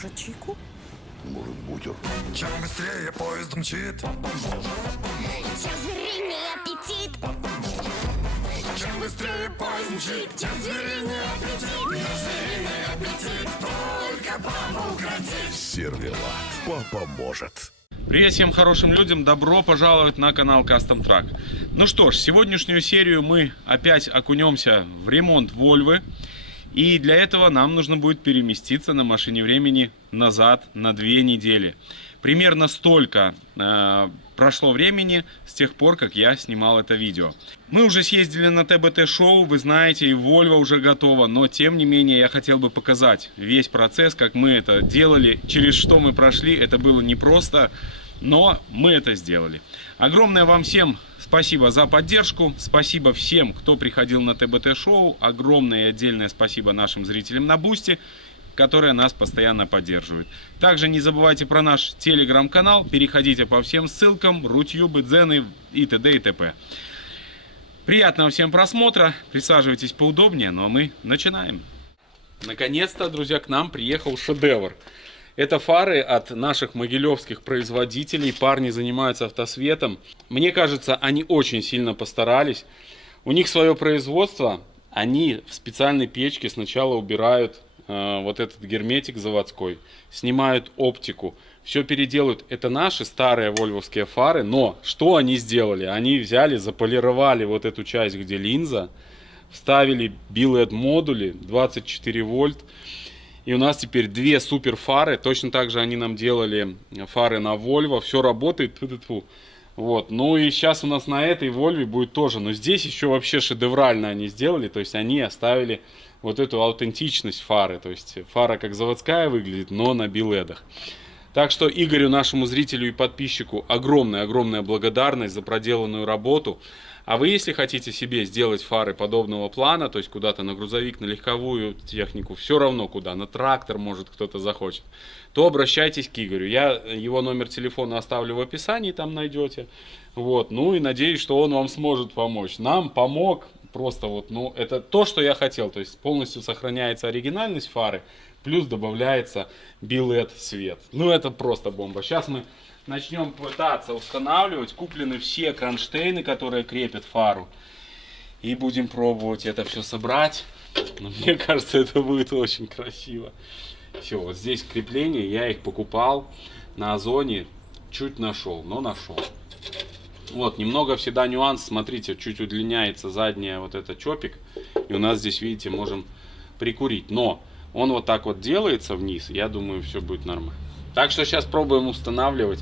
Может, чайку? Может, бутер? Чем быстрее поезд мчит, Чем звериный аппетит. чем быстрее поезд мчит, тем звериный аппетит только папа укротит. Сервелат. Папа может. Привет всем хорошим людям, добро пожаловать на канал Custom Truck. Ну что ж, сегодняшнюю серию мы опять окунемся в ремонт Volvo. И для этого нам нужно будет переместиться на машине времени назад на 2 недели. Примерно столько прошло времени с тех пор, как я снимал это видео. Мы уже съездили на ТБТ-шоу, вы знаете, и Volvo уже готова. Но тем не менее я хотел бы показать весь процесс, как мы это делали, через что мы прошли. Это было непросто, но мы это сделали. Огромное вам всем спасибо за поддержку. Спасибо всем, кто приходил на ТБТ-шоу. Огромное и отдельное спасибо нашим зрителям на Бусти, которые нас постоянно поддерживают. Также не забывайте про наш телеграм-канал. Переходите по всем ссылкам, рутюбы, дзены и т.д. и т.п. Приятного всем просмотра. Присаживайтесь поудобнее, ну а мы начинаем. Наконец-то, друзья, к нам приехал шедевр. Это фары от наших могилевских производителей. Парни занимаются автосветом. Мне кажется, они очень сильно постарались. У них свое производство. Они в специальной печке сначала убирают вот этот герметик заводской. Снимают оптику. Все переделают. Это наши старые вольвовские фары. Но что они сделали? Они взяли, заполировали вот эту часть, где линза. Вставили билет модули 24 вольт. И у нас теперь 2 супер фары. Точно так же они нам делали фары на Volvo. Все работает. Вот. Ну и сейчас у нас на этой Volvo будет тоже. Но здесь еще вообще шедеврально они сделали. То есть они оставили вот эту аутентичность фары. То есть фара как заводская выглядит, но на биледах. Так что Игорю, нашему зрителю и подписчику, огромная благодарность за проделанную работу. А вы, если хотите себе сделать фары подобного плана, то есть куда-то на грузовик, на легковую технику, все равно куда, на трактор, может, кто-то захочет, то обращайтесь к Игорю. Я его номер телефона оставлю в описании, там найдете. Вот. Ну и надеюсь, что он вам сможет помочь. Нам помог просто вот, ну, это то, что я хотел. То есть полностью сохраняется оригинальность фары, плюс добавляется билет свет. Ну, это просто бомба. Сейчас мы начнем пытаться устанавливать. Куплены все кронштейны, которые крепят фару. И будем пробовать это все собрать. Но мне кажется, это будет очень красиво. Все, вот здесь крепления. Я их покупал на Озоне. Чуть нашел, но нашел. Вот, немного всегда нюанс. Смотрите, чуть удлиняется задняя вот эта чопик. И у нас здесь, видите, можем прикурить. Но он вот так вот делается вниз. Я думаю, все будет нормально. Так что сейчас пробуем устанавливать.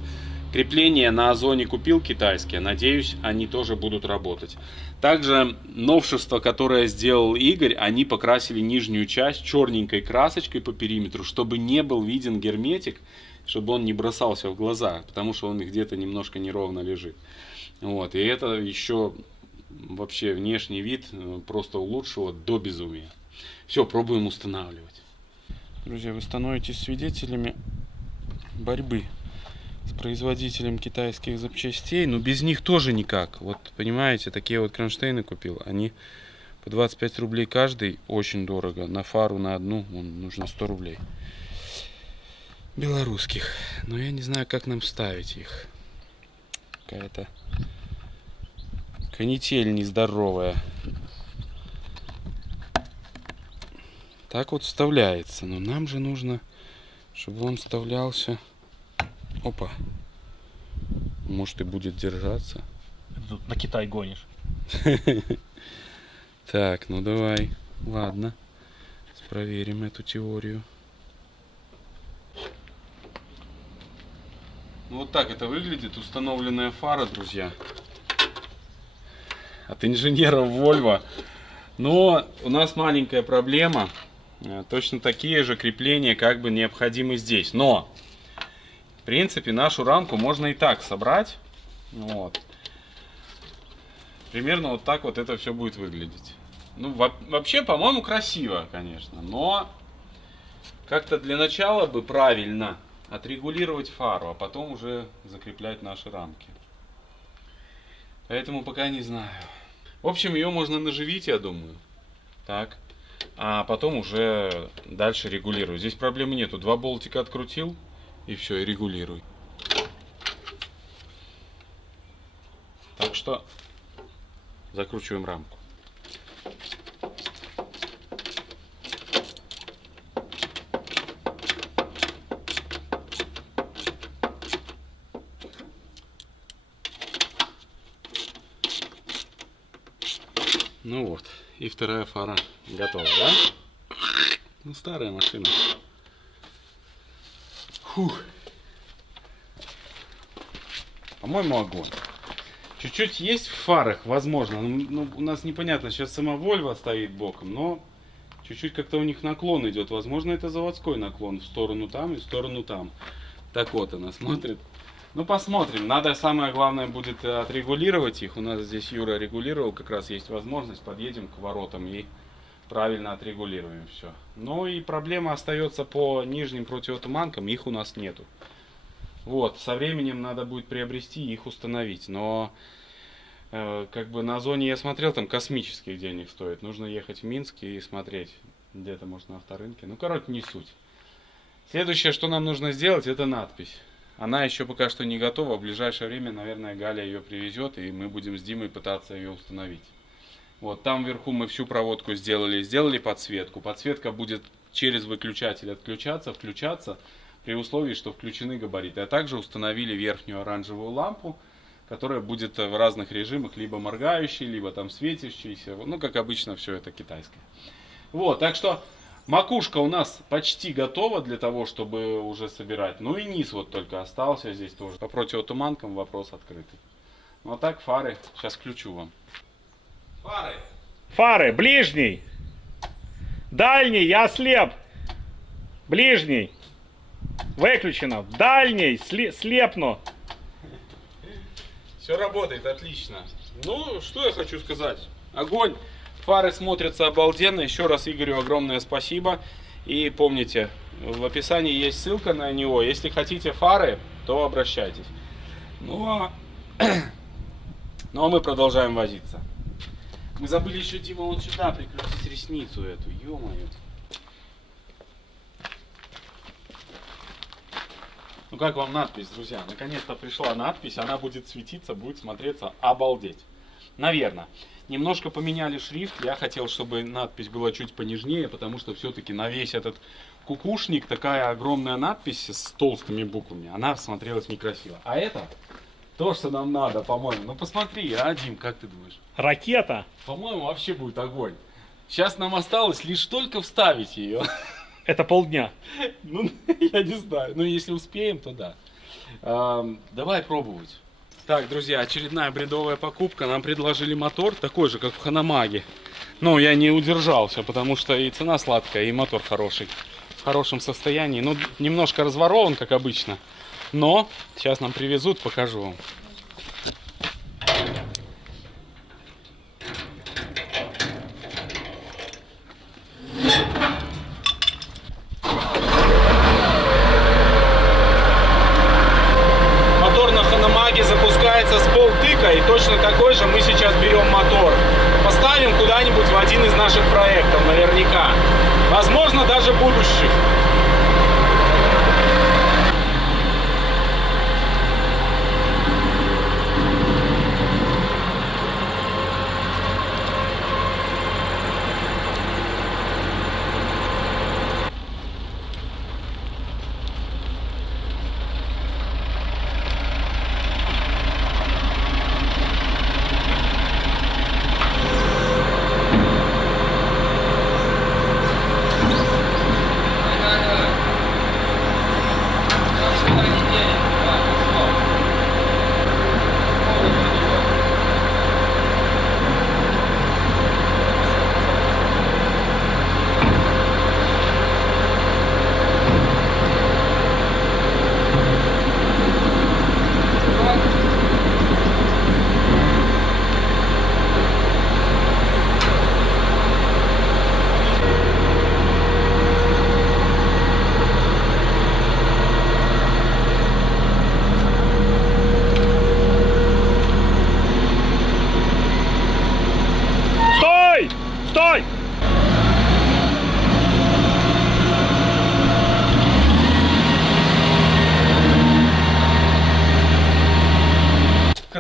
Крепления на Озоне купил китайские. Надеюсь, они тоже будут работать. Также новшество, которое сделал Игорь, они покрасили нижнюю часть черненькой красочкой по периметру, чтобы не был виден герметик, чтобы он не бросался в глаза, потому что он где-то немножко неровно лежит. Вот. И это еще вообще внешний вид просто улучшило до безумия. Все, пробуем устанавливать. Друзья, вы становитесь свидетелями борьбы с производителем китайских запчастей, но без них тоже никак. Вот понимаете, такие вот кронштейны купил, они по 25 рублей каждый, очень дорого. На фару на одну нужно 100 рублей белорусских. Но я не знаю, как нам ставить их. Какая-то канитель нездоровая. Так вот вставляется, но нам же нужно, чтобы он вставлялся. Опа. Может и будет держаться. Тут на Китай гонишь. Так, ну давай. Ладно. Проверим эту теорию. Ну вот так это выглядит установленная фара, друзья. От инженеров Volvo. Но у нас маленькая проблема. Точно такие же крепления как бы необходимы здесь. Но в принципе нашу рамку можно и так собрать. Вот. Примерно вот так вот это все будет выглядеть. Ну вообще, по-моему, красиво, конечно. Но как-то для начала бы правильно отрегулировать фару, а потом уже закреплять наши рамки. Поэтому пока не знаю. В общем, ее можно наживить, я думаю. Так. а потом уже дальше регулирую. Здесь проблемы нету. 2 болтика открутил, и все, и регулируй. Так что закручиваем рамку. Ну вот, и вторая фара готова, да? Ну, старая машина. Фух. По-моему, огонь. Чуть-чуть есть в фарах, возможно. Ну, у нас непонятно, сейчас сама Volvo стоит боком, но чуть-чуть как-то у них наклон идет. Возможно, это заводской наклон в сторону там и в сторону там. Так вот она смотрит. Ну, посмотрим. Надо, самое главное, будет отрегулировать их. У нас здесь Юра регулировал, как раз есть возможность. Подъедем к воротам и правильно отрегулируем все. Ну и проблема остается по нижним противотуманкам. Их у нас нету. Вот, со временем надо будет приобрести и их установить. Но, как бы на зоне я смотрел, там космических денег стоит. Нужно ехать в Минск и смотреть, где-то, может, на авторынке. Ну, короче, не суть. Следующее, что нам нужно сделать, это надпись. Она еще пока что не готова. В ближайшее время, наверное, Галя ее привезет, и мы будем с Димой пытаться ее установить. Вот там вверху мы всю проводку сделали подсветку. Подсветка будет через выключатель отключаться, включаться, при условии, что включены габариты. А также установили верхнюю оранжевую лампу, которая будет в разных режимах, либо моргающей, либо там светящейся. Ну, как обычно, все это китайское. Вот, так что макушка у нас почти готова для того, чтобы уже собирать. Ну и низ вот только остался здесь тоже. По противотуманкам вопрос открытый. Ну а так фары, сейчас включу вам. Фары! Фары, ближний. Дальний, я ослеп. Ближний. Выключено. Дальний, слепну. Все работает отлично. Ну, что я хочу сказать. Огонь. Фары смотрятся обалденно. Еще раз Игорю огромное спасибо. И помните, в описании есть ссылка на него. Если хотите фары, то обращайтесь. Ну а мы продолжаем возиться. Мы забыли еще, Дима, вот сюда прикрутить ресницу эту. Ё-моё. Ну как вам надпись, друзья? Наконец-то пришла надпись. Она будет светиться, будет смотреться обалдеть. Наверное. Немножко поменяли шрифт. Я хотел, чтобы надпись была чуть понежнее, потому что все-таки на весь этот кукушник такая огромная надпись с толстыми буквами. Она смотрелась некрасиво. А это то, что нам надо, по-моему. Ну посмотри, Дим, как ты думаешь? Ракета. По-моему, вообще будет огонь. Сейчас нам осталось лишь только вставить ее. Это полдня. Ну, я не знаю. Ну, если успеем, то да. Давай пробовать. Так, друзья, очередная бредовая покупка. Нам предложили мотор, такой же, как в Ханамаге. Но я не удержался, потому что и цена сладкая, и мотор хороший. В хорошем состоянии. Ну, немножко разворован, как обычно. Но сейчас нам привезут, покажу вам. Запускается с полтыка, и точно такой же мы сейчас берем мотор. Поставим куда-нибудь в один из наших проектов, наверняка. Возможно, даже будущих.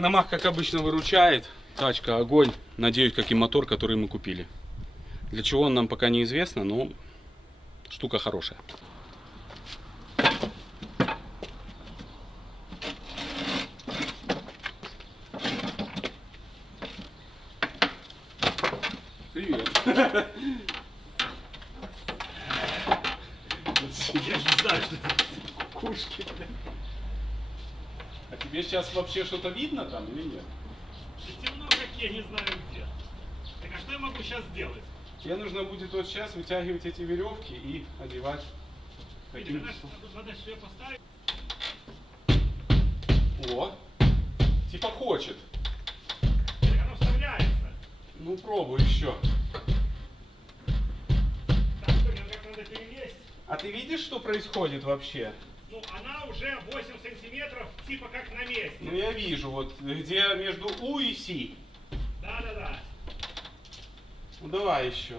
Ханамах, как обычно, выручает. Тачка огонь. Надеюсь, как и мотор, который мы купили. Для чего он нам пока неизвестно, но штука хорошая. Привет. Я же знаю, что это кукушки. А тебе сейчас вообще что-то видно там или нет? Темно, как я не знаю где. Так а что я могу сейчас сделать? Тебе нужно будет вот сейчас вытягивать эти веревки и одевать. Надо что я поставить? О, типа хочет. Оно вставляется. Ну пробуй еще. Так, что, мне как надо перелезть? А ты видишь, что происходит вообще? Ну, она уже 8 сантиметров, типа как на месте. Ну я вижу, вот где между У и Си. Да. Ну давай еще.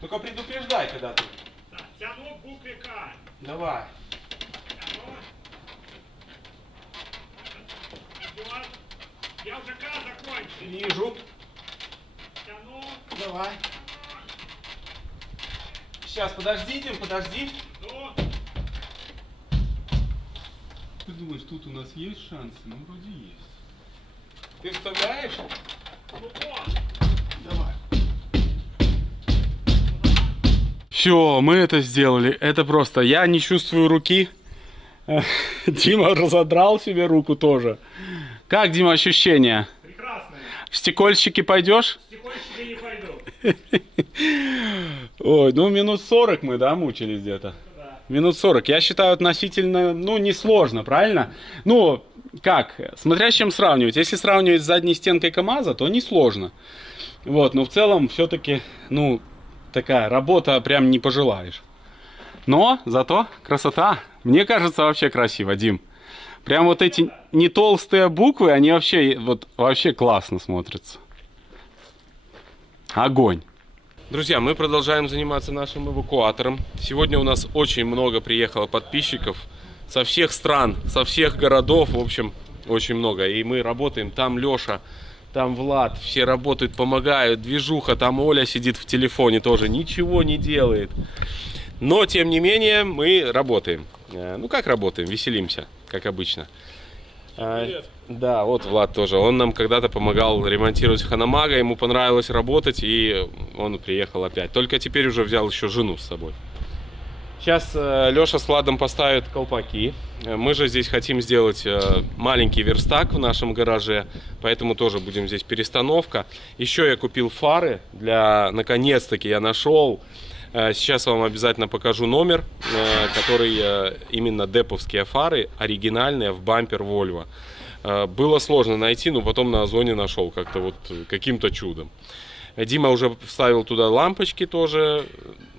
Только предупреждай, когда ты. Так, тяну к букве К. Давай. Тяну. Идет. Я уже К закончил. Вижу. Тяну. Давай. Сейчас, подожди, Дим, подожди. Ну. Ты думаешь, тут у нас есть шансы? Ну, вроде есть. Ты вставляешь? Ну, о. Давай. Все, мы это сделали. Это просто. Я не чувствую руки. Дима разодрал себе руку тоже. Как, Дима, ощущения? Прекрасная. В стекольщики пойдешь? Стекольщики не пойду. Ой, ну минут 40 мы, да, мучились где-то? Да. Минут 40. Я считаю, относительно, ну, несложно, правильно? Ну, как? Смотря с чем сравнивать. Если сравнивать с задней стенкой КамАЗа, то несложно. Вот, но в целом все-таки, ну, такая работа прям не пожелаешь. Но зато красота. Мне кажется, вообще красиво, Дим. Прям вот эти не толстые буквы, они вообще, вот, вообще классно смотрятся. Огонь. Друзья, мы продолжаем заниматься нашим эвакуатором. Сегодня у нас очень много приехало подписчиков со всех стран, со всех городов, в общем, очень много. И мы работаем, там Леша, там Влад, все работают, помогают, движуха, там Оля сидит в телефоне тоже, ничего не делает. Но, тем не менее, мы работаем. Ну, как работаем? Веселимся, как обычно. Да, вот Влад тоже. Он нам когда-то помогал ремонтировать Ханамага, ему понравилось работать, и он приехал опять. Только теперь уже взял еще жену с собой. Сейчас Леша с Владом поставят колпаки. Мы же здесь хотим сделать маленький верстак в нашем гараже, поэтому тоже будем здесь перестановка. Еще я купил фары, наконец-таки я нашел. Сейчас вам обязательно покажу номер, который именно деповские фары, оригинальные, в бампер Volvo. Было сложно найти, но потом на Озоне нашел как-то вот каким-то чудом. Дима уже вставил туда лампочки тоже,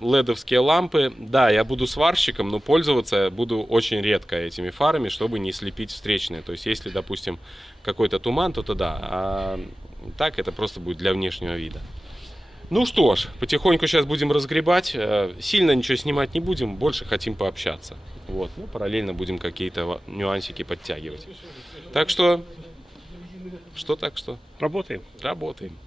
ледовские лампы. Да, я буду сварщиком, но пользоваться буду очень редко этими фарами, чтобы не слепить встречные. То есть, если, допустим, какой-то туман, то да, а так это просто будет для внешнего вида. Ну что ж, потихоньку сейчас будем разгребать. Сильно ничего снимать не будем, больше хотим пообщаться. Вот. Ну, параллельно будем какие-то нюансики подтягивать. Так что... Что? Работаем. Работаем.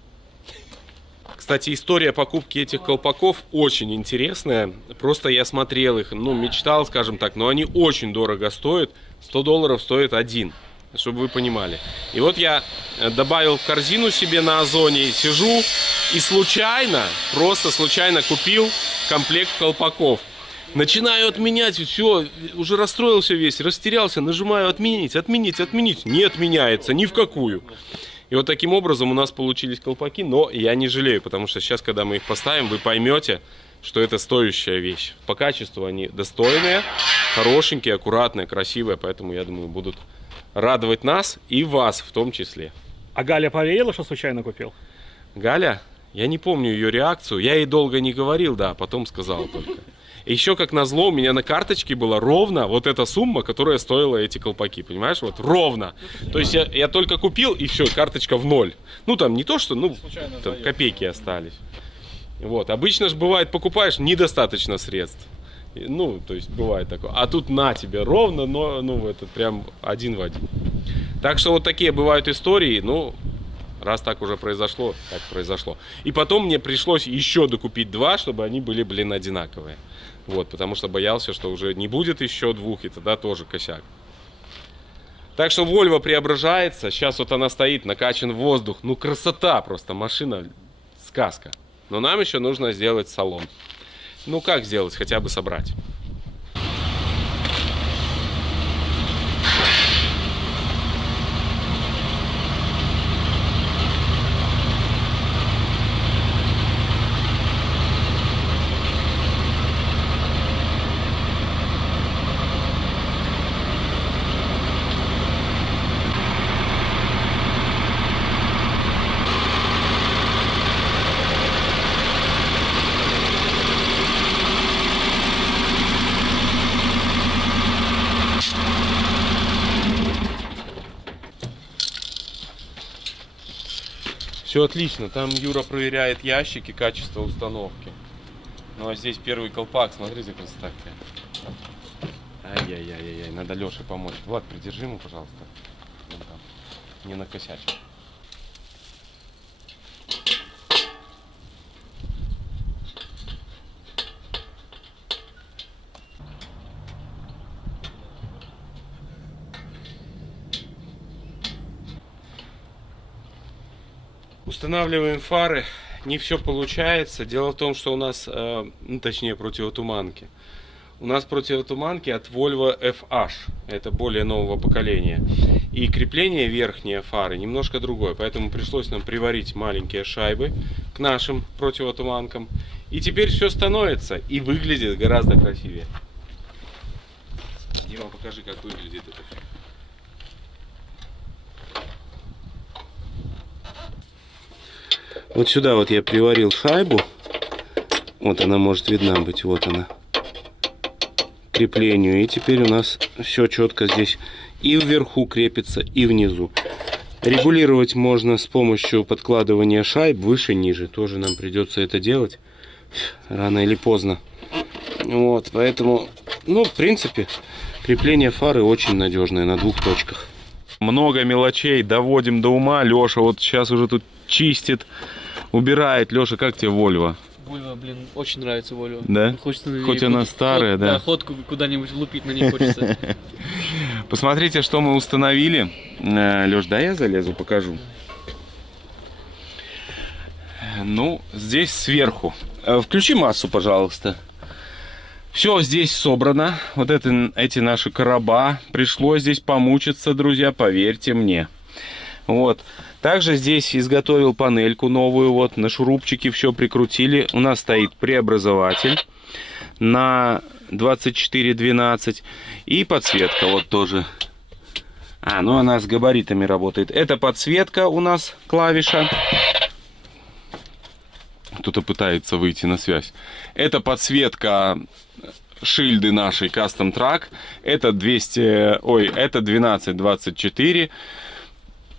Кстати, история покупки этих колпаков очень интересная. Просто я смотрел их, ну, мечтал, скажем так, но они очень дорого стоят. $100 стоит один, чтобы вы понимали. И вот я добавил в корзину себе на Озоне, сижу и просто случайно купил комплект колпаков. Начинаю отменять, все, уже расстроился весь, растерялся, нажимаю отменить. Не отменяется ни в какую. И вот таким образом у нас получились колпаки, но я не жалею, потому что сейчас, когда мы их поставим, вы поймете, что это стоящая вещь. По качеству они достойные, хорошенькие, аккуратные, красивые, поэтому, я думаю, будут радовать нас и вас в том числе. А Галя поверила, что случайно купил? Галя? Я не помню ее реакцию, я ей долго не говорил, да, потом сказал только. Еще, как назло, у меня на карточке была ровно вот эта сумма, которая стоила эти колпаки, понимаешь? Вот ровно. То есть я только купил, и все, карточка в ноль. Ну, там не то, что, ну, там копейки остались. Вот, обычно же бывает, покупаешь, недостаточно средств. Ну, то есть бывает такое. А тут на тебе ровно, но, ну, это прям один в один. Так что вот такие бывают истории, ну, раз так уже произошло, так произошло. И потом мне пришлось еще докупить 2, чтобы они были, блин, одинаковые. Вот, потому что боялся, что уже не будет еще 2, и тогда тоже косяк. Так что Volvo преображается. Сейчас вот она стоит, накачан воздух. Ну, красота просто, машина, сказка. Но нам еще нужно сделать салон. Ну, как сделать? Хотя бы собрать. Все отлично, там Юра проверяет ящики, качество установки. Ну а здесь первый колпак, смотрите, красота какая. Ай-яй-яй-яй, надо Леше помочь. Влад, придержи ему, пожалуйста. Вон там. Не накосячь. Устанавливаем фары. Не все получается. Дело в том, что у нас, ну, точнее, противотуманки. У нас противотуманки от Volvo FH. Это более нового поколения. И крепление верхней фары немножко другое. Поэтому пришлось нам приварить маленькие шайбы к нашим противотуманкам. И теперь все становится и выглядит гораздо красивее. Дима, покажи, как выглядит это все. Вот сюда вот я приварил шайбу. Вот она может видна быть. Вот она. К креплению. И теперь у нас все четко здесь и вверху крепится, и внизу. Регулировать можно с помощью подкладывания шайб выше-ниже. Тоже нам придется это делать рано или поздно. Вот, поэтому, ну, в принципе, крепление фары очень надежное на 2 точках. Много мелочей доводим до ума. Леша вот сейчас уже тут чистит, убирает. Леша, как тебе Volvo? Volvo, блин, очень нравится Volvo. Да? Хочется на ней Хоть она старая, да? Да, ходку куда-нибудь влупить на ней хочется. Посмотрите, что мы установили. Леш, да, я залезу, покажу. Ну, здесь сверху. Включи массу, пожалуйста. Все здесь собрано. Вот эти наши короба. Пришлось здесь помучиться, друзья, поверьте мне. Вот. Также здесь изготовил панельку новую. Вот на шурупчике все прикрутили. У нас стоит преобразователь на 2412. И подсветка вот тоже. Ну она с габаритами работает. Это подсветка у нас, клавиша. Кто-то пытается выйти на связь. Это подсветка шильды нашей Custom Track. Это 1224.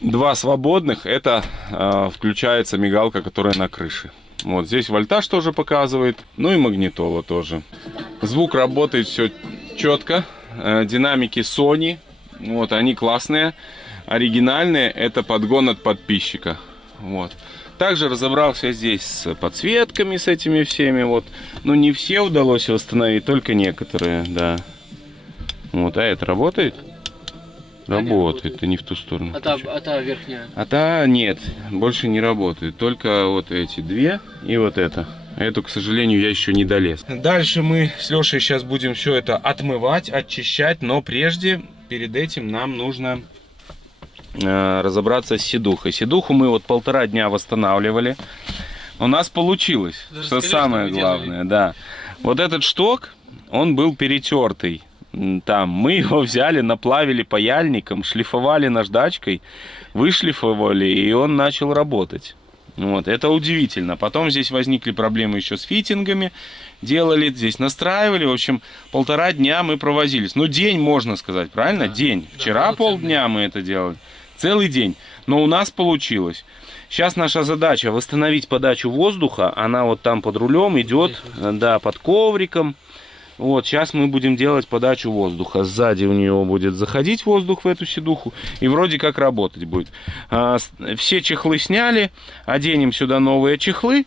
2 свободных. Это включается мигалка, которая на крыше. Вот здесь вольтаж тоже показывает. Ну и магнитола тоже. Звук работает все четко. Динамики Sony. Вот они классные. Оригинальные. Это подгон от подписчика. Вот. Также разобрался здесь с подсветками, с этими всеми. Вот. Но не все удалось восстановить, только некоторые, да. Вот, а это работает? Работает, и не в ту сторону. А та верхняя? А та нет, больше не работает. Только вот эти 2 и вот это. Эту, к сожалению, я еще не долез. Дальше мы с Лешей сейчас будем все это отмывать, очищать. Но прежде, перед этим нам нужно разобраться с седухой. Седуху мы вот 1,5 дня восстанавливали. У нас получилось, даже что самое главное, да. Вот этот шток, он был перетертый. Там мы его взяли, наплавили паяльником, шлифовали наждачкой, вышлифовали, и он начал работать. Вот, это удивительно. Потом здесь возникли проблемы еще с фитингами, делали, здесь настраивали. В общем, 1,5 дня мы провозились. Ну, день, можно сказать, правильно? Да. День. Вчера да, полдня мы это делали. Целый день. Но у нас получилось. Сейчас наша задача восстановить подачу воздуха. Она вот там под рулем идет, да, под ковриком. Вот, сейчас мы будем делать подачу воздуха. Сзади у нее будет заходить воздух в эту сидуху и вроде как работать будет. Все чехлы сняли, оденем сюда новые чехлы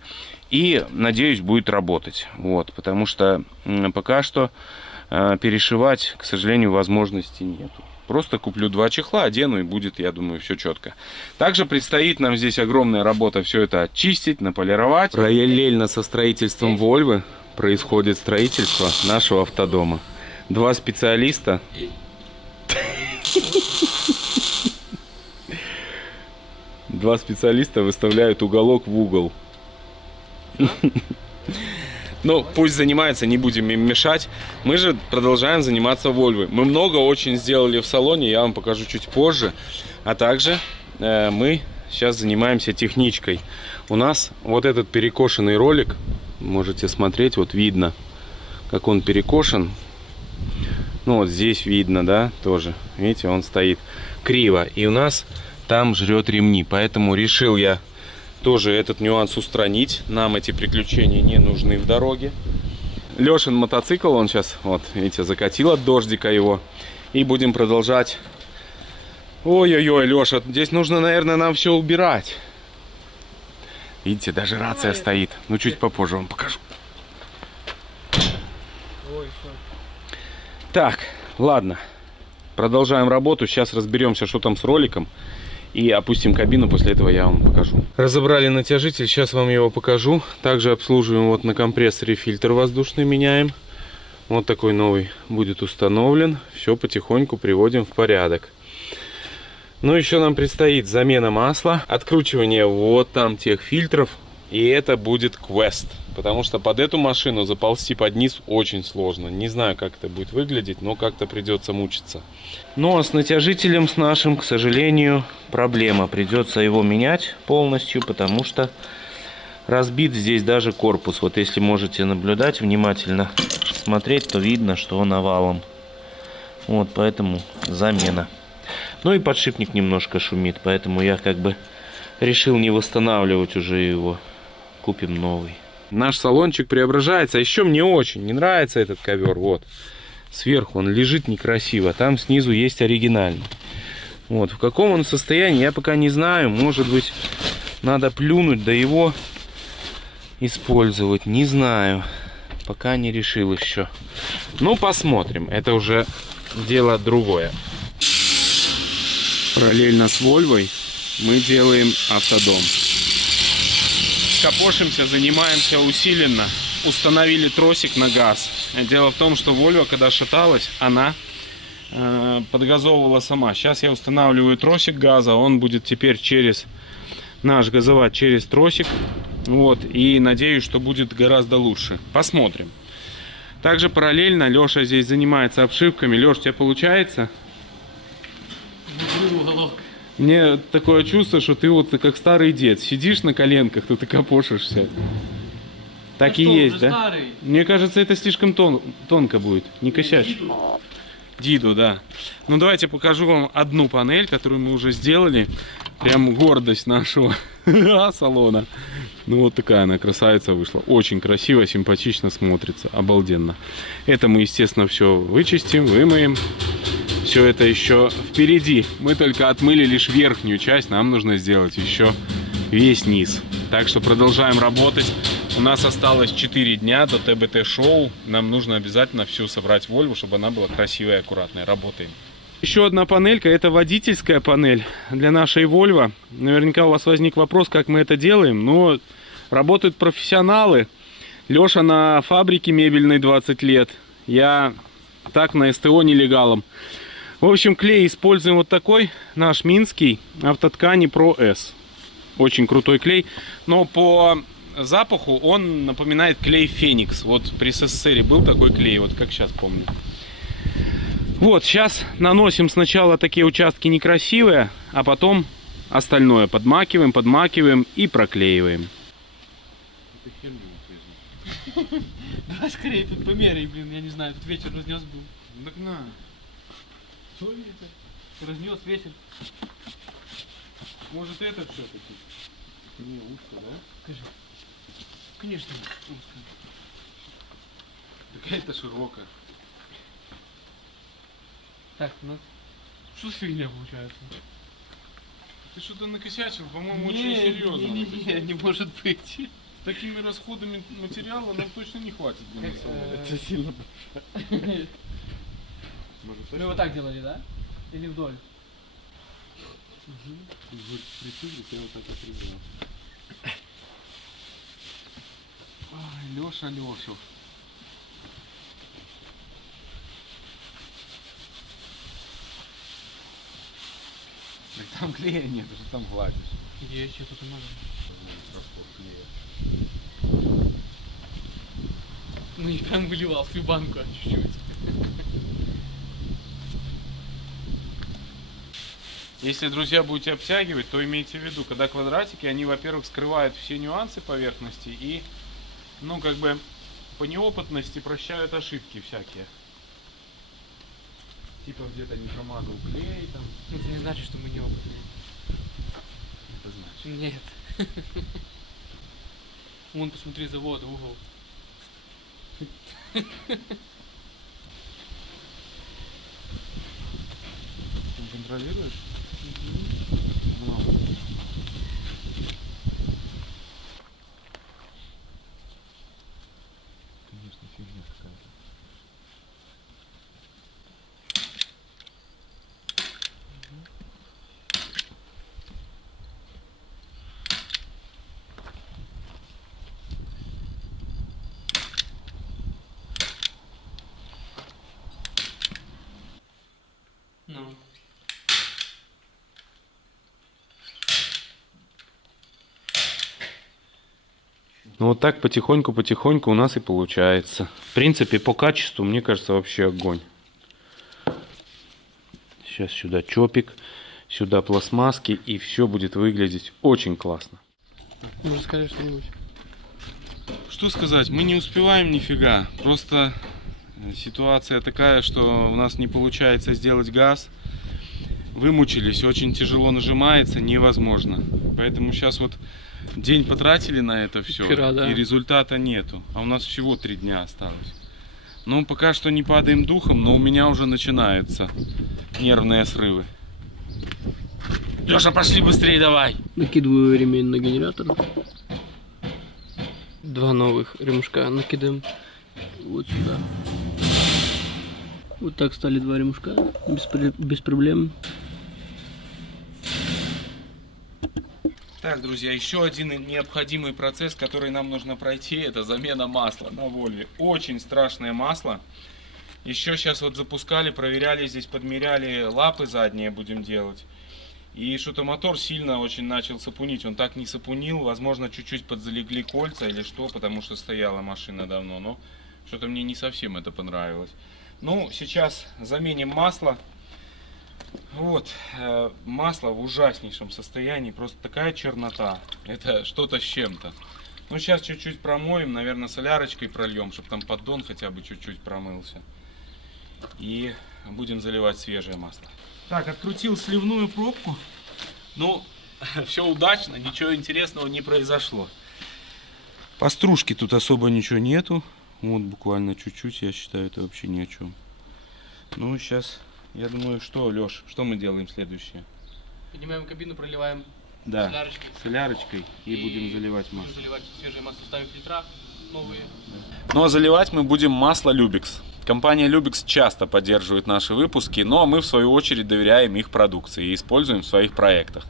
и, надеюсь, будет работать. Вот, потому что пока что перешивать, к сожалению, возможности нету. Просто куплю 2 чехла, одену и будет, я думаю, все четко. Также предстоит нам здесь огромная работа все это очистить, наполировать. Параллельно со строительством Вольвы происходит строительство нашего автодома. 2 специалиста. Два специалиста выставляют уголок в угол. Ну, пусть занимается, не будем им мешать. Мы же продолжаем заниматься Вольвой. Мы много очень сделали в салоне, я вам покажу чуть позже. А также мы сейчас занимаемся техничкой. У нас вот этот перекошенный ролик, можете смотреть, вот видно, как он перекошен. Ну, вот здесь видно, да, тоже. Видите, он стоит криво. И у нас там жрет ремни. Поэтому решил я тоже этот нюанс устранить. Нам эти приключения не нужны в дороге. Лешин мотоцикл, он сейчас, вот, видите, закатил от дождика его. И будем продолжать. Ой-ой-ой, Леша, здесь нужно, наверное, нам все убирать. Видите, даже рация стоит. Ну, чуть попозже вам покажу. Ой, всё. Так, ладно. Продолжаем работу. Сейчас разберемся, что там с роликом. И опустим кабину, после этого я вам покажу. Разобрали натяжитель, сейчас вам его покажу. Также обслуживаем вот на компрессоре, фильтр воздушный меняем. Вот такой новый будет установлен. Все потихоньку приводим в порядок. Ну, еще нам предстоит замена масла, откручивание вот там тех фильтров. И это будет квест. Потому что под эту машину заползти под низ очень сложно. Не знаю, как это будет выглядеть, но как-то придется мучиться. Ну а с натяжителем с нашим, к сожалению, проблема. Придется его менять полностью, потому что разбит здесь даже корпус. Вот если можете наблюдать внимательно, смотреть, то видно, что он овалом. Вот, поэтому замена. Ну и подшипник немножко шумит, поэтому я как бы решил не восстанавливать уже его. Купим новый. Наш салончик преображается. Еще мне очень не нравится этот ковер. Вот. Сверху он лежит некрасиво. Там снизу есть оригинальный. Вот. В каком он состоянии, я пока не знаю. Может быть, надо плюнуть, да его использовать. Не знаю. Пока не решил еще. Ну, посмотрим. Это уже дело другое. Параллельно с Вольвой мы делаем автодом. Копошимся, занимаемся усиленно. Установили тросик на газ. Дело в том, что Volvo, когда шаталась, она подгазовывала сама. Сейчас я устанавливаю тросик газа. Он будет теперь газовать через тросик. Вот. И надеюсь, что будет гораздо лучше. Посмотрим. Также параллельно Леша здесь занимается обшивками. Леш, у тебя получается? Уголок. Мне такое чувство, что ты вот как старый дед. Сидишь на коленках, тут и копошишься. Так и есть, да? Старый. Мне кажется, это слишком тонко будет. Не косячь. Диду, да. Ну, давайте покажу вам одну панель, которую мы уже сделали. Прям гордость нашего салона. Ну, вот такая она красавица вышла. Очень красиво, симпатично смотрится. Обалденно. Это мы, естественно, все вычистим, вымоем. Все это еще впереди. Мы только отмыли лишь верхнюю часть. Нам нужно сделать еще весь низ. Так что продолжаем работать. У нас осталось 4 дня до ТБТ-шоу. Нам нужно обязательно всю собрать Volvo, чтобы она была красивая и аккуратная. Работаем. Еще одна панелька. Это водительская панель для нашей Volvo. Наверняка у вас возник вопрос, как мы это делаем. Но работают профессионалы. Леша на фабрике мебельной 20 лет. Я так на СТО нелегалом. В общем, клей используем вот такой, наш минский, Автоткани Pro S. Очень крутой клей, но по запаху он напоминает клей Феникс. Вот при СССР был такой клей, вот как сейчас помню. Вот, сейчас наносим сначала такие участки некрасивые, а потом остальное подмакиваем и проклеиваем. Давай скорее тут померяй, блин, я не знаю, тут ветер разнес был. Так на. Что это? Разнес ветер. Может, это все-таки? Не, узко, да? Скажи. Конечно, узко. Какая-то широкая. Так, ну что за фигня получается? Ты что-то накосячил, по-моему, очень серьезно. Не может быть. С такими расходами материала нам точно не хватит для мясовода. Это сильно. Мы вот так делали, да? Или вдоль? Я вот так отрезал. Ай, Леша, Леша. Так там клея нет, что там гладишь. Есть, я тут и могу. Ну не прям выливал всю банку, а чуть-чуть. Если, друзья, будете обтягивать, то имейте в виду, когда квадратики, они, во-первых, скрывают все нюансы поверхности и, ну, как бы, по неопытности прощают ошибки всякие. Типа где-то не промазал клей там. Это не значит, что мы не опытные. Это значит. Нет. Вон, посмотри, завод в угол. Ты контролируешь? Конечно, фигня какая-то. Ну. Ну вот так потихоньку у нас и получается. В принципе, по качеству, мне кажется, вообще огонь. Сейчас сюда чопик, сюда пластмасски, и все будет выглядеть очень классно. Может, скажи что-нибудь? Что сказать, мы не успеваем нифига. Просто ситуация такая, что у нас не получается сделать газ. Вымучились, очень тяжело нажимается, невозможно. Поэтому сейчас вот день потратили на это все, Вчера, да. и результата нету. А у нас всего 3 дня осталось. Ну, пока что не падаем духом, но у меня уже начинаются нервные срывы. Леша, пошли быстрее давай! Накидываю ремень на генератор. 2 новых ремушка накидаем вот сюда. Вот так стали 2 ремушка, без проблем. Так, друзья, еще один необходимый процесс, который нам нужно пройти, это замена масла на Вольве. Очень страшное масло. Еще сейчас вот запускали, проверяли, здесь подмеряли лапы задние будем делать. И что-то мотор сильно очень начал сапунить. Он так не сапунил, возможно, чуть-чуть подзалегли кольца или что, потому что стояла машина давно. Но что-то мне не совсем это понравилось. Ну, сейчас заменим масло. Вот, масло в ужаснейшем состоянии, просто такая чернота, это что-то с чем-то. Ну, сейчас чуть-чуть промоем, наверное, солярочкой прольем, чтобы там поддон хотя бы чуть-чуть промылся. И будем заливать свежее масло. Так, открутил сливную пробку. Ну, все удачно, ничего интересного не произошло. По стружке тут особо ничего нету. Вот буквально чуть-чуть, я считаю, это вообще ни о чем. Ну, сейчас... Я думаю, что, Леш, что мы делаем следующее? Поднимаем кабину, проливаем Да, солярочкой. солярочкой и будем заливать масло. Будем заливать свежее масло, ставим фильтра новые. Ну а заливать мы будем масло Любекс. Компания Любекс часто поддерживает наши выпуски, но мы в свою очередь доверяем их продукции и используем в своих проектах.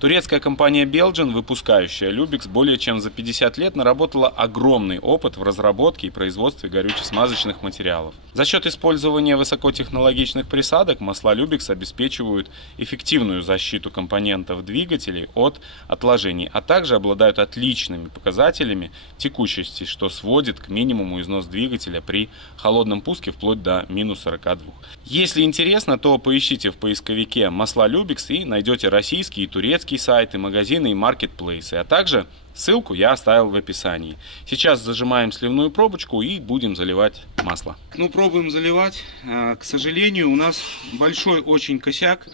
Турецкая компания Belgian, выпускающая Любекс, более чем за 50 лет наработала огромный опыт в разработке и производстве горюче-смазочных материалов. За счет использования высокотехнологичных присадок масла Любекс обеспечивают эффективную защиту компонентов двигателей от отложений, а также обладают отличными показателями текучести, что сводит к минимуму износ двигателя при холодном пуске вплоть до минус 42. Если интересно, то поищите в поисковике масла Любекс и найдете российские и турецкие сайты, магазины и маркетплейсы, а также ссылку я оставил в описании. Сейчас зажимаем сливную пробочку и будем заливать масло. Ну, пробуем заливать. К сожалению, у нас большой очень косяк.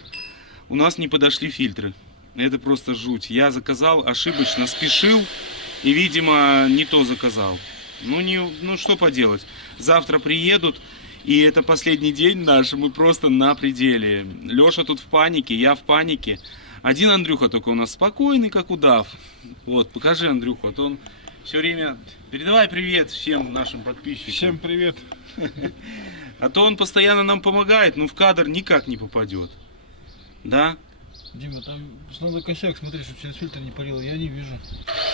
У нас не подошли фильтры. Это просто жуть. Я заказал, ошибочно спешил и, видимо, не то заказал. Ну что поделать. завтра приедут. И это последний день наш, мы просто на пределе. Леша тут в панике, я в панике. Один Андрюха только у нас спокойный, как удав. Вот, покажи Андрюху, а то он все время... Передавай привет всем нашим подписчикам. Всем привет. А то он постоянно нам помогает, но в кадр никак не попадет. Да? Дима, там надо косяк, смотри, чтобы через фильтр не парило, я не вижу.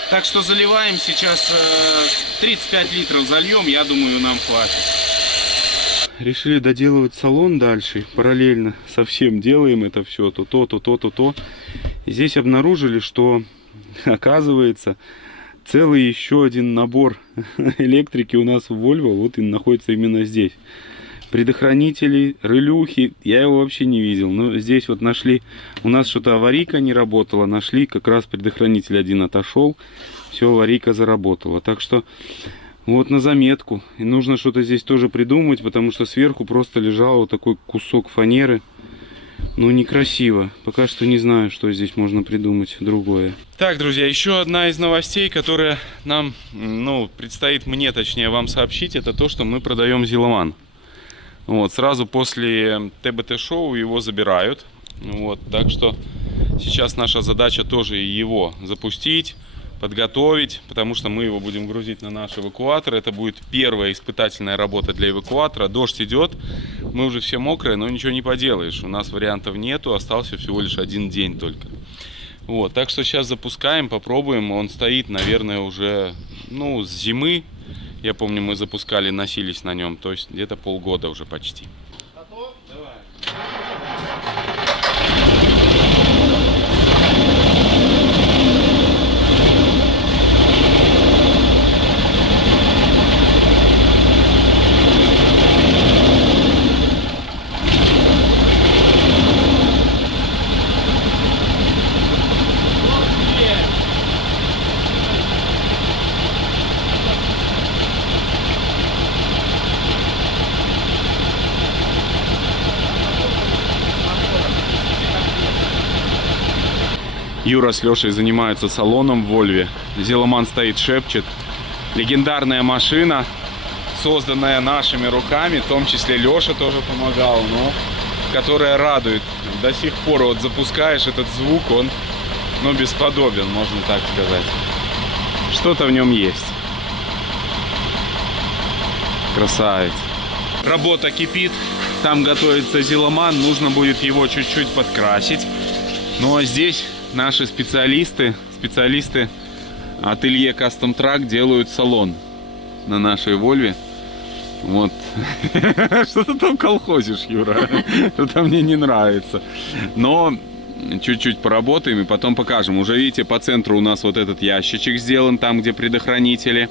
Так что заливаем сейчас 35 литров зальем, я думаю, нам хватит. Решили доделывать салон дальше, параллельно со всем делаем это все, то. И здесь обнаружили, что, оказывается, целый еще один набор электрики у нас в Volvo, вот и находится именно здесь. Предохранители, релюхи, я его вообще не видел. Но здесь вот нашли, у нас что-то аварийка не работала, нашли, как раз предохранитель один отошел, все, аварийка заработала. Так что вот на заметку. И нужно что-то здесь тоже придумать, потому что сверху просто лежал вот такой кусок фанеры. Ну, некрасиво. Пока что не знаю, что здесь можно придумать другое. Так, друзья, еще одна из новостей, которая нам, предстоит мне, точнее, вам сообщить, это то, что мы продаем Зиломан. Вот, сразу после ТБТ-шоу его забирают. Вот, так что сейчас наша задача тоже его запустить, подготовить, потому что мы его будем грузить на наш эвакуатор. Это будет первая испытательная работа для эвакуатора. Дождь идет, мы уже все мокрые, но ничего не поделаешь. У нас вариантов нету, остался всего лишь один день только. Вот, так что сейчас запускаем, попробуем. Он стоит, наверное, уже с зимы. Я помню, мы запускали, носились на нем, то есть где-то полгода уже почти. Готов? Давай. Юра с Лешей занимаются салоном в Вольве. Зиломан стоит, шепчет. Легендарная машина, созданная нашими руками, в том числе Леша тоже помогал, но которая радует. До сих пор вот запускаешь этот звук, он бесподобен, можно так сказать. Что-то в нем есть. Красавец. Работа кипит. Там готовится Зиломан, нужно будет его чуть-чуть подкрасить. Ну а здесь наши специалисты ателье Custom Truck делают салон на нашей Вольве. Вот. Что ты там колхозишь, Юра? Что-то мне не нравится. Но чуть-чуть поработаем и потом покажем. Уже видите, по центру у нас вот этот ящичек сделан, там, где предохранители.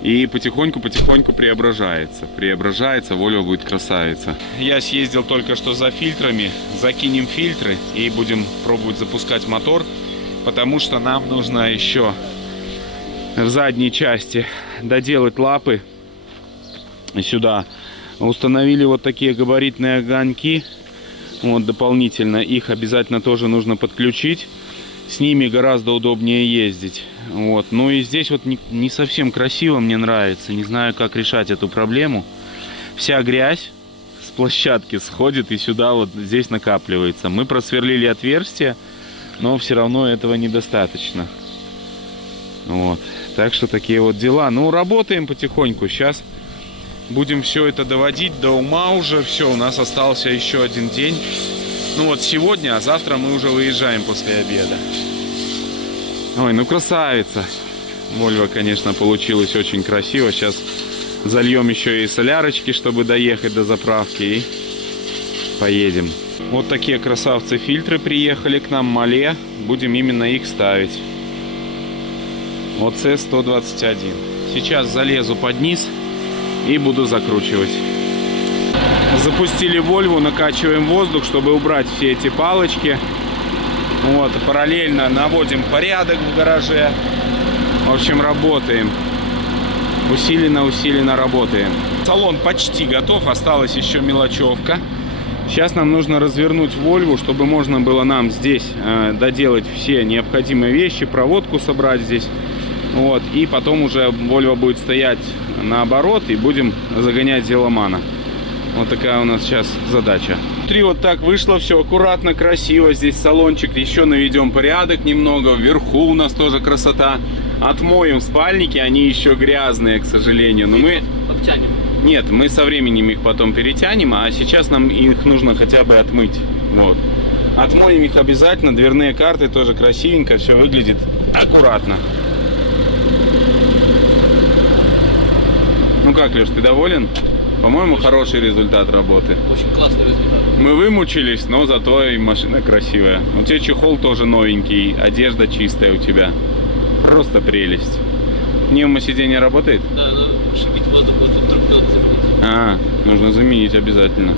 И потихоньку преображается. Volvo будет красавица. Я съездил только что за фильтрами. Закинем фильтры и будем пробовать запускать мотор. Потому что нам нужно еще в задней части доделать лапы. Сюда установили вот такие габаритные огоньки. Вот дополнительно. Их обязательно тоже нужно подключить. С ними гораздо удобнее ездить. Вот. Ну и здесь вот не совсем красиво, мне нравится. Не знаю, как решать эту проблему. Вся грязь с площадки сходит и сюда вот здесь накапливается. Мы просверлили отверстие, но все равно этого недостаточно. Вот. Так что такие вот дела. Ну, работаем потихоньку. Сейчас будем все это доводить до ума уже. Все, у нас остался еще один день. Ну вот сегодня, а завтра мы уже выезжаем после обеда. Ой, ну красавица. Volvo, конечно, получилось очень красиво. Сейчас зальем еще и солярочки, чтобы доехать до заправки. И поедем. Вот такие красавцы фильтры приехали к нам, Мале. Будем именно их ставить. ОЦ-121. Сейчас залезу под низ и буду закручивать. Запустили Volvo, накачиваем воздух, чтобы убрать все эти палочки. Вот, параллельно наводим порядок в гараже. В общем, работаем. Усиленно работаем. Салон почти готов, осталась еще мелочевка. Сейчас нам нужно развернуть Volvo, чтобы можно было нам здесь доделать все необходимые вещи, проводку собрать здесь. Вот, и потом уже Volvo будет стоять наоборот, и будем загонять Зеломана. Вот такая у нас сейчас задача. Внутри вот так вышло все аккуратно, красиво. Здесь салончик, еще наведем порядок немного. Вверху у нас тоже красота. Отмоем спальники, они еще грязные, к сожалению. Но мы... Обтянем. Нет, мы со временем их потом перетянем, а сейчас нам их нужно хотя бы отмыть. Вот. Отмоем их обязательно. Дверные карты тоже красивенько, все выглядит аккуратно. Ну как, Леш, ты доволен? По-моему, хороший результат работы. Очень классный результат. Мы вымучились, но зато и машина красивая. У тебя чехол тоже новенький, одежда чистая у тебя. Просто прелесть. Пневмосиденье работает? Да, но шипит воздух, вот тут вдруг надо заменить. Нужно заменить обязательно.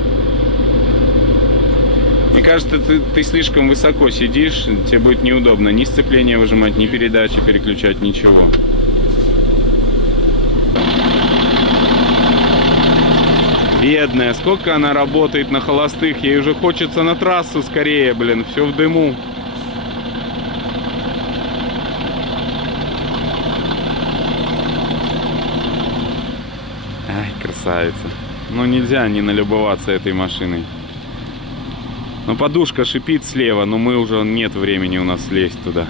Мне кажется, ты слишком высоко сидишь, тебе будет неудобно ни сцепление выжимать, ни передачи переключать, ничего. Бедная, сколько она работает на холостых, ей уже хочется на трассу скорее, блин, все в дыму. Ай, красавица. Ну нельзя не налюбоваться этой машиной. Но подушка шипит слева, но мы уже нет времени у нас лезть туда,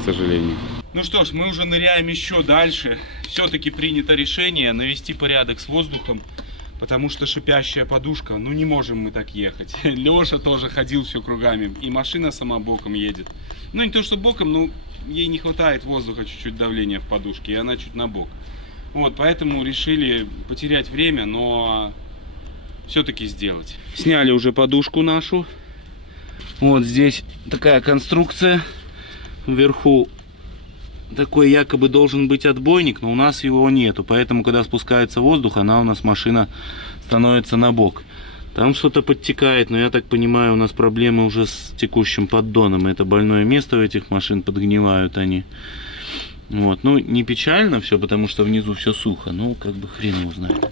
к сожалению. Ну что ж, мы уже ныряем еще дальше. Все-таки принято решение навести порядок с воздухом. Потому что шипящая подушка, ну не можем мы так ехать. Леша тоже ходил все кругами, и машина сама боком едет. Ну не то что боком, но ей не хватает воздуха, чуть-чуть давления в подушке, и она чуть на бок. Вот, поэтому решили потерять время, но все-таки сделать. Сняли уже подушку нашу. Вот здесь такая конструкция. Вверху такой якобы должен быть отбойник, но у нас его нету. Поэтому, когда спускается воздух, она у нас, машина, становится на бок. Там что-то подтекает, но я так понимаю, у нас проблемы уже с текущим поддоном. Это больное место у этих машин, подгнивают они. Вот, ну не печально все, потому что внизу все сухо. Ну, как бы хрен его знает.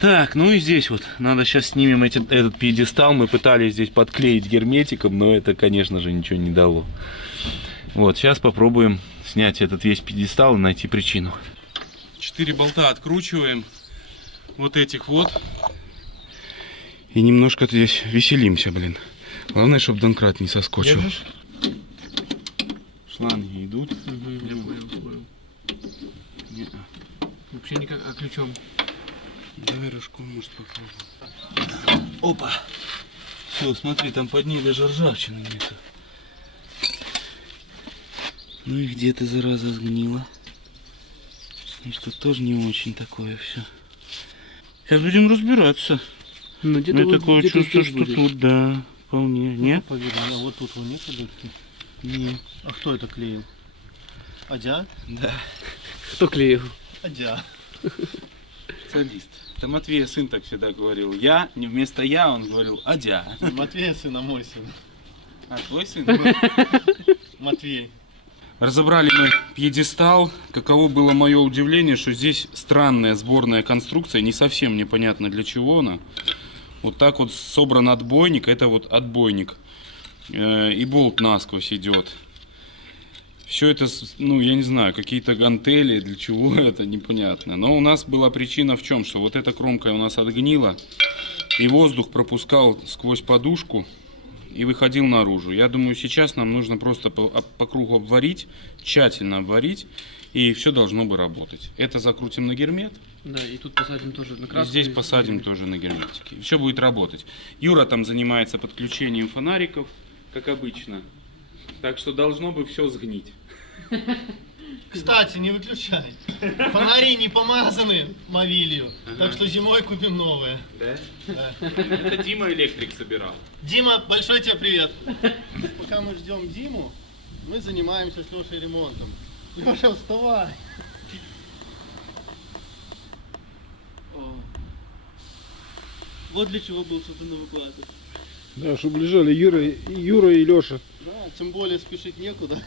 Так, ну и здесь вот, надо сейчас снимем этот пьедестал. Мы пытались здесь подклеить герметиком, но это, конечно же, ничего не дало. Вот, сейчас попробуем снять этот весь пьедестал и найти причину. 4 болта откручиваем. Вот этих вот. И немножко здесь веселимся, блин. Главное, чтобы донкрат не соскочил. Держишь? Шланги идут. Я понял. Вообще никак, а ключом? Давай рожком, может, попробуем. Опа! Все, смотри, там под ней даже ржавчины нету. Ну и где ты, зараза, сгнила? И что тоже не очень такое все. Сейчас будем разбираться. Ну, где-то вот, такое где-то чувство, здесь что будет. тут, да, вполне. Нет? Поверь, а вот тут вот нет дырки? Нет. А кто это клеил? Адя? Да. Кто клеил? Адя. Специалист. Это Матвея сын так всегда говорил. Я, не вместо я, он говорил Адя. Матвей сын, а мой сын. А твой сын? Матвей. Разобрали мы пьедестал. Каково было мое удивление, что здесь странная сборная конструкция, не совсем непонятно для чего она. Вот так вот собран отбойник, это вот отбойник. И болт насквозь идет. Все это, ну я не знаю, какие-то гантели, для чего это, непонятно. Но у нас была причина в чем, что вот эта кромка у нас отгнила, и воздух пропускал сквозь подушку и выходил наружу. Я думаю, сейчас нам нужно просто по кругу обварить, тщательно обварить, и все должно бы работать. Это закрутим на гермет. Да, и тут посадим тоже на краску. И здесь посадим тоже на герметики. Все будет работать. Юра там занимается подключением фонариков, как обычно. Так что должно бы все сгнить. Кстати, не выключай. Фонари не помазаны мовилью, так что зимой купим новые. Да? Да. Это Дима электрик собирал. Дима, большой тебе привет. Пока мы ждем Диму, мы занимаемся с Лешей ремонтом. Леша, вставай. Вот для чего был создан эвакуатор. Да, чтобы лежали Юра и Леша. Да, тем более спешить некуда.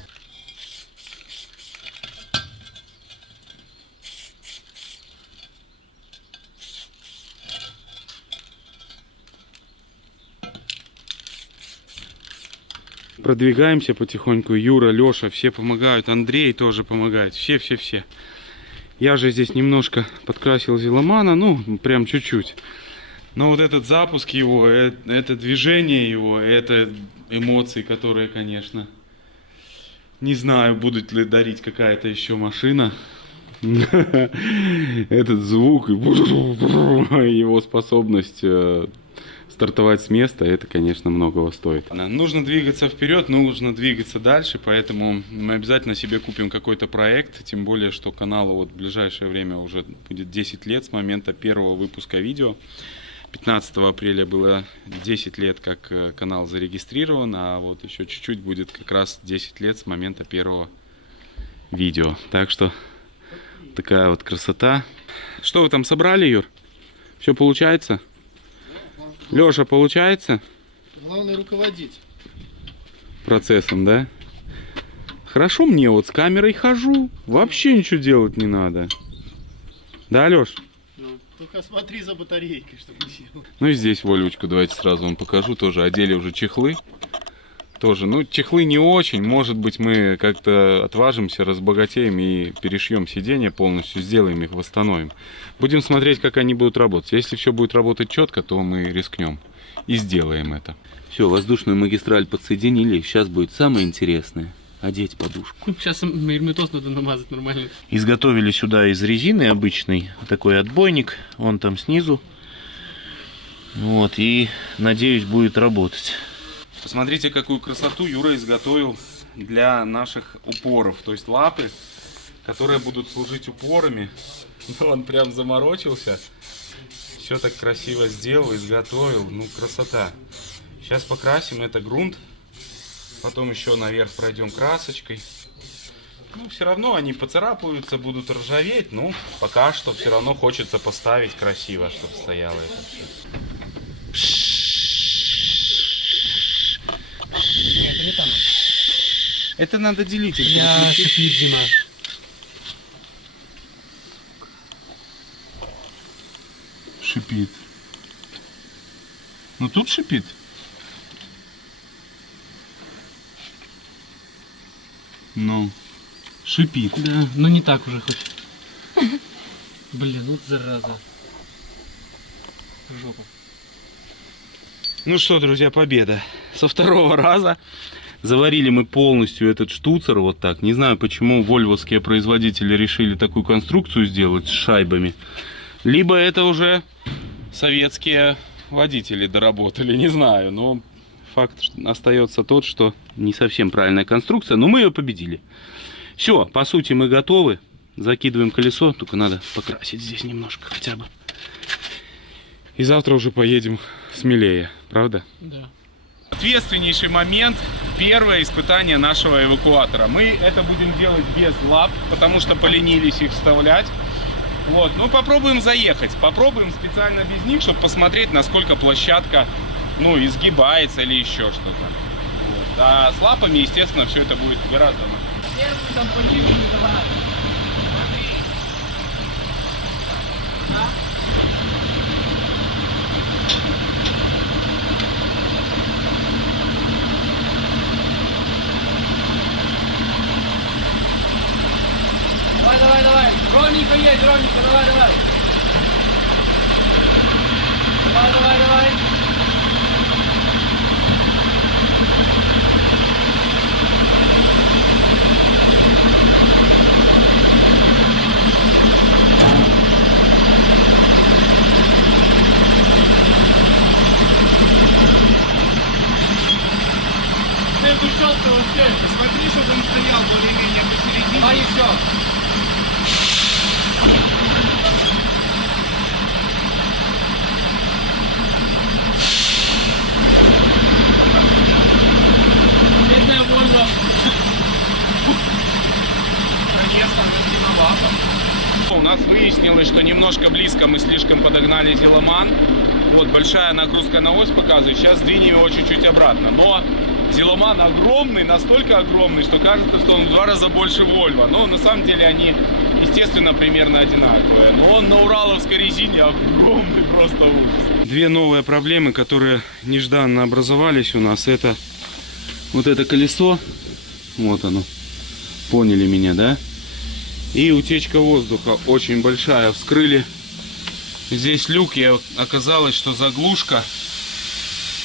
Продвигаемся потихоньку. Юра, Леша, все помогают. Андрей тоже помогает. Все. Я же здесь немножко подкрасил Зеломана, ну, прям чуть-чуть. Но вот этот запуск его, это движение его, это эмоции, которые, конечно, не знаю, будет ли дарить какая-то еще машина. Этот звук и его способность стартовать с места, это, конечно, многого стоит. Нужно двигаться вперед, нужно двигаться дальше, поэтому мы обязательно себе купим какой-то проект, тем более, что каналу вот в ближайшее время уже будет 10 лет с момента первого выпуска видео. 15 апреля было 10 лет, как канал зарегистрирован, а вот еще чуть-чуть будет как раз 10 лет с момента первого видео. Так что такая вот красота. Что вы там собрали, Юр? Все получается? Леша, получается? Главное руководить. Процессом, да? Хорошо мне вот с камерой хожу. Вообще ничего делать не надо. Да, Леш? Ну, только смотри за батарейкой, чтобы не сел. Ну и здесь Волечку давайте сразу вам покажу. Тоже одели уже чехлы. Тоже, ну, чехлы не очень. Может быть, мы как-то отважимся, разбогатеем и перешьем сиденья полностью, сделаем их, восстановим. Будем смотреть, как они будут работать. Если все будет работать четко, то мы рискнем и сделаем это. Все, воздушную магистраль подсоединили. Сейчас будет самое интересное. Одеть подушку. Сейчас герметоз надо намазать нормально. Изготовили сюда из резины обычный такой отбойник. Он там снизу. Вот, и надеюсь, будет работать. Посмотрите, какую красоту Юра изготовил для наших упоров. То есть лапы, которые будут служить упорами. Он прям заморочился. Все так красиво сделал, изготовил. Ну, красота. Сейчас покрасим, это грунт. Потом еще наверх пройдем красочкой. Ну, все равно они поцарапаются, будут ржаветь. Ну, пока что все равно хочется поставить красиво, чтобы стояло это все. Это не там. Это надо делить. Я шипит, Дима. Шипит. Ну тут шипит. Ну, шипит. Да, но не так уже хоть. Блин, вот зараза. Жопа. Ну что, друзья, победа. Со второго раза заварили мы полностью этот штуцер вот так. Не знаю, почему вольвовские производители решили такую конструкцию сделать с шайбами. Либо это уже советские водители доработали, не знаю. Но факт остается тот, что не совсем правильная конструкция, но мы ее победили. Все, по сути мы готовы. Закидываем колесо, только надо покрасить здесь немножко хотя бы. И завтра уже поедем смелее, правда? Да. Ответственнейший момент, первое испытание нашего эвакуатора. Мы это будем делать без лап, потому что поленились их вставлять. Вот, ну попробуем заехать, попробуем специально без них, чтобы посмотреть, насколько площадка, ну, изгибается или еще что-то. Вот. А с лапами, естественно, все это будет гораздо. Там пониже, давай. Давай. Ровненько есть, ровненько, давай. Давай. Ты четко вообще. Смотри, чтобы он стоял более-менее посередине. Давай еще. Бедная Вольво. У нас выяснилось, что немножко близко мы слишком подогнали Зеломан. Вот большая нагрузка на ось показывает. Сейчас сдвинем его чуть-чуть обратно. Но Зеломан огромный, настолько огромный, что кажется, что он в 2 раза больше Вольво. Но на самом деле они, естественно, примерно одинаковые. Но он на ураловской резине огромный, просто ужас. Две новые проблемы, которые нежданно образовались у нас, это Вот это колесо. Вот оно. Поняли меня, да? И утечка воздуха очень большая. Вскрыли здесь люк, и оказалось, что заглушка,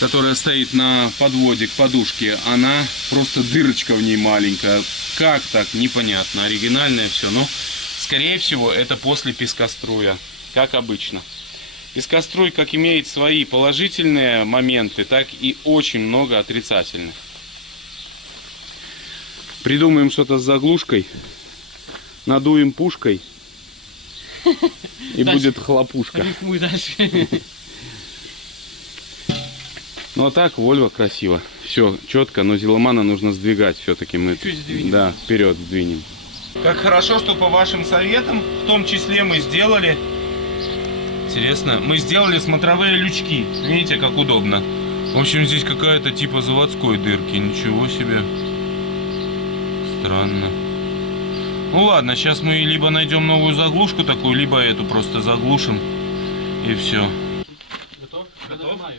которая стоит на подводе к подушке, она просто дырочка в ней маленькая. Как так? Непонятно. Оригинальное все, но скорее всего это после пескоструя, как обычно. Пескоструй как имеет свои положительные моменты, так и очень много отрицательных. Придумаем что-то с заглушкой, надуем пушкой, и будет хлопушка. Рифмуй дальше. Ну а так, Вольво красиво. Все четко, но Зеломана нужно сдвигать все-таки. Мы Чуть сдвинем. да, вперед сдвинем. Как хорошо, что по вашим советам, в том числе мы сделали, интересно, мы сделали смотровые лючки. Видите, как удобно. В общем, здесь какая-то типа заводской дырки. Ничего себе. Странно. Ну ладно, сейчас мы либо найдем новую заглушку такую, либо эту просто заглушим. И все. Готов? Готов? Нажимаю.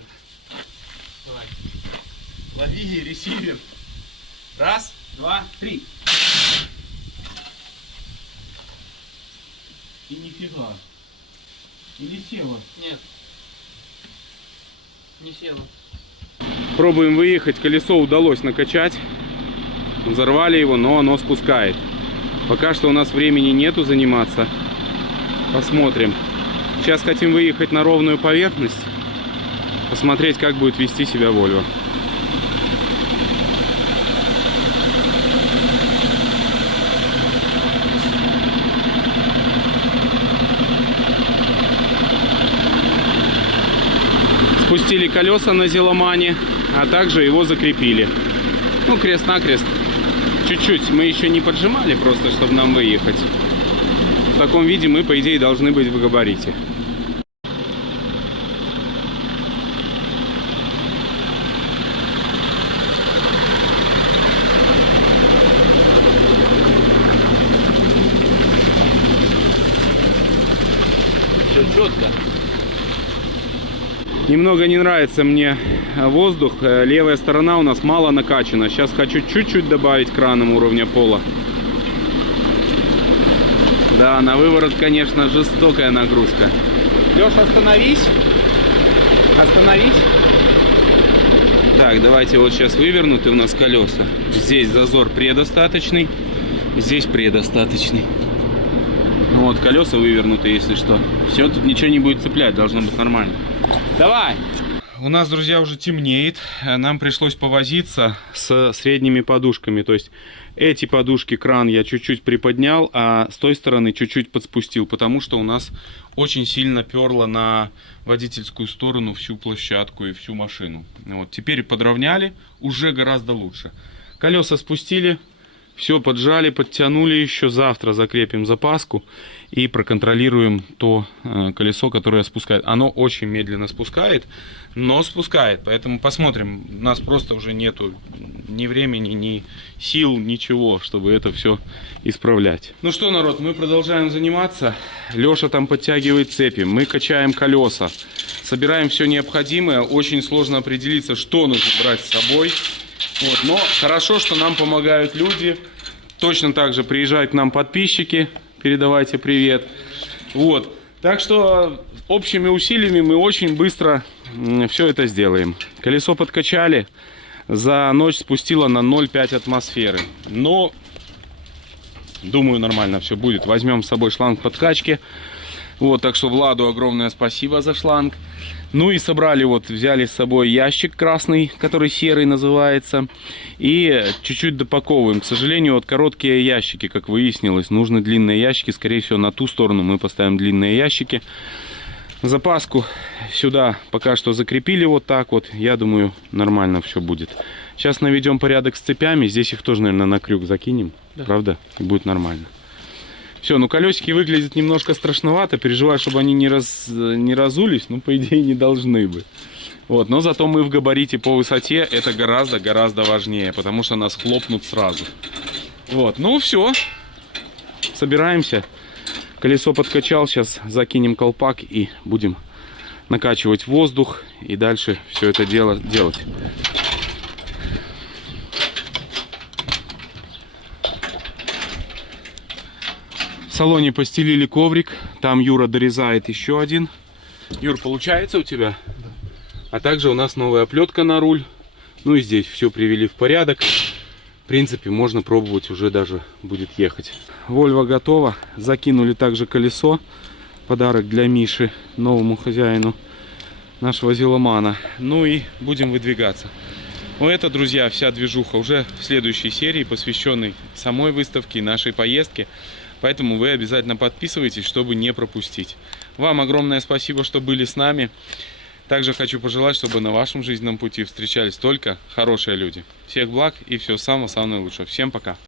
Давай. Лови ресивер. Раз, два, три. И нифига. Или села? Нет. Не села. Пробуем выехать. Колесо удалось накачать. Взорвали его, но оно спускает. Пока что у нас времени нету заниматься. Посмотрим. Сейчас хотим выехать на ровную поверхность. Посмотреть, как будет вести себя Volvo. Спустили колеса на Зеломане, а также его закрепили. Ну, крест-накрест. Чуть-чуть. Мы еще не поджимали, просто чтобы нам выехать. В таком виде мы, по идее, должны быть в габарите. Все четко. Немного не нравится мне воздух. Левая сторона у нас мало накачана. Сейчас хочу чуть-чуть добавить краном уровня пола. Да, на выворот, конечно, жестокая нагрузка. Леша, остановись. Остановись. Так, давайте вот сейчас вывернуты у нас колеса. Здесь зазор предостаточный. Здесь предостаточный. Вот, колеса вывернуты, если что. Все, тут ничего не будет цеплять, должно быть нормально. Давай! У нас, друзья, уже темнеет. Нам пришлось повозиться с средними подушками. То есть эти подушки, кран я чуть-чуть приподнял, а с той стороны чуть-чуть подспустил, потому что у нас очень сильно перло на водительскую сторону всю площадку и всю машину. Вот, теперь подровняли, уже гораздо лучше. Колеса спустили. Все поджали, подтянули еще. Завтра закрепим запаску и проконтролируем то колесо, которое спускает. Оно очень медленно спускает, но спускает. Поэтому посмотрим. У нас просто уже нету ни времени, ни сил, ничего, чтобы это все исправлять. Ну что, народ, мы продолжаем заниматься. Леша там подтягивает цепи, мы качаем колеса, собираем все необходимое. Очень сложно определиться, что нужно брать с собой. Вот, но хорошо, что нам помогают люди. Точно так же приезжают к нам подписчики. Передавайте привет. Вот. Так что общими усилиями мы очень быстро все это сделаем. Колесо подкачали. За ночь спустило на 0,5 атмосферы. Но, думаю, нормально все будет. Возьмем с собой шланг подкачки. Вот, так что Владу огромное спасибо за шланг. Ну и собрали, вот, взяли с собой ящик красный, который серый называется. И чуть-чуть допаковываем. К сожалению, вот короткие ящики, как выяснилось, нужны длинные ящики. Скорее всего, на ту сторону мы поставим длинные ящики. Запаску сюда пока что закрепили вот так вот. Я думаю, нормально все будет. Сейчас наведем порядок с цепями. Здесь их тоже, наверное, на крюк закинем. Да. Правда? И будет нормально. Все, ну колесики выглядят немножко страшновато. Переживаю, чтобы они не разулись. Ну, по идее, не должны бы. Вот, но зато мы в габарите по высоте. Это гораздо важнее, потому что нас хлопнут сразу. Вот, ну все. Собираемся. Колесо подкачал. Сейчас закинем колпак и будем накачивать воздух. И дальше все это дело делать. салоне постелили коврик. Там Юра дорезает еще один. Юр, получается у тебя? Да. А также у нас новая оплетка на руль. Ну и здесь все привели в порядок. В принципе, можно пробовать, уже даже будет ехать. Вольво готова. Закинули также колесо. Подарок для Миши, новому хозяину нашего Зиломана. Ну и будем выдвигаться. Ну это, друзья, вся движуха уже в следующей серии, посвященной самой выставке и нашей поездке. Поэтому вы обязательно подписывайтесь, чтобы не пропустить. Вам огромное спасибо, что были с нами. Также хочу пожелать, чтобы на вашем жизненном пути встречались только хорошие люди. Всех благ и всего самого-самого лучшего. Всем пока!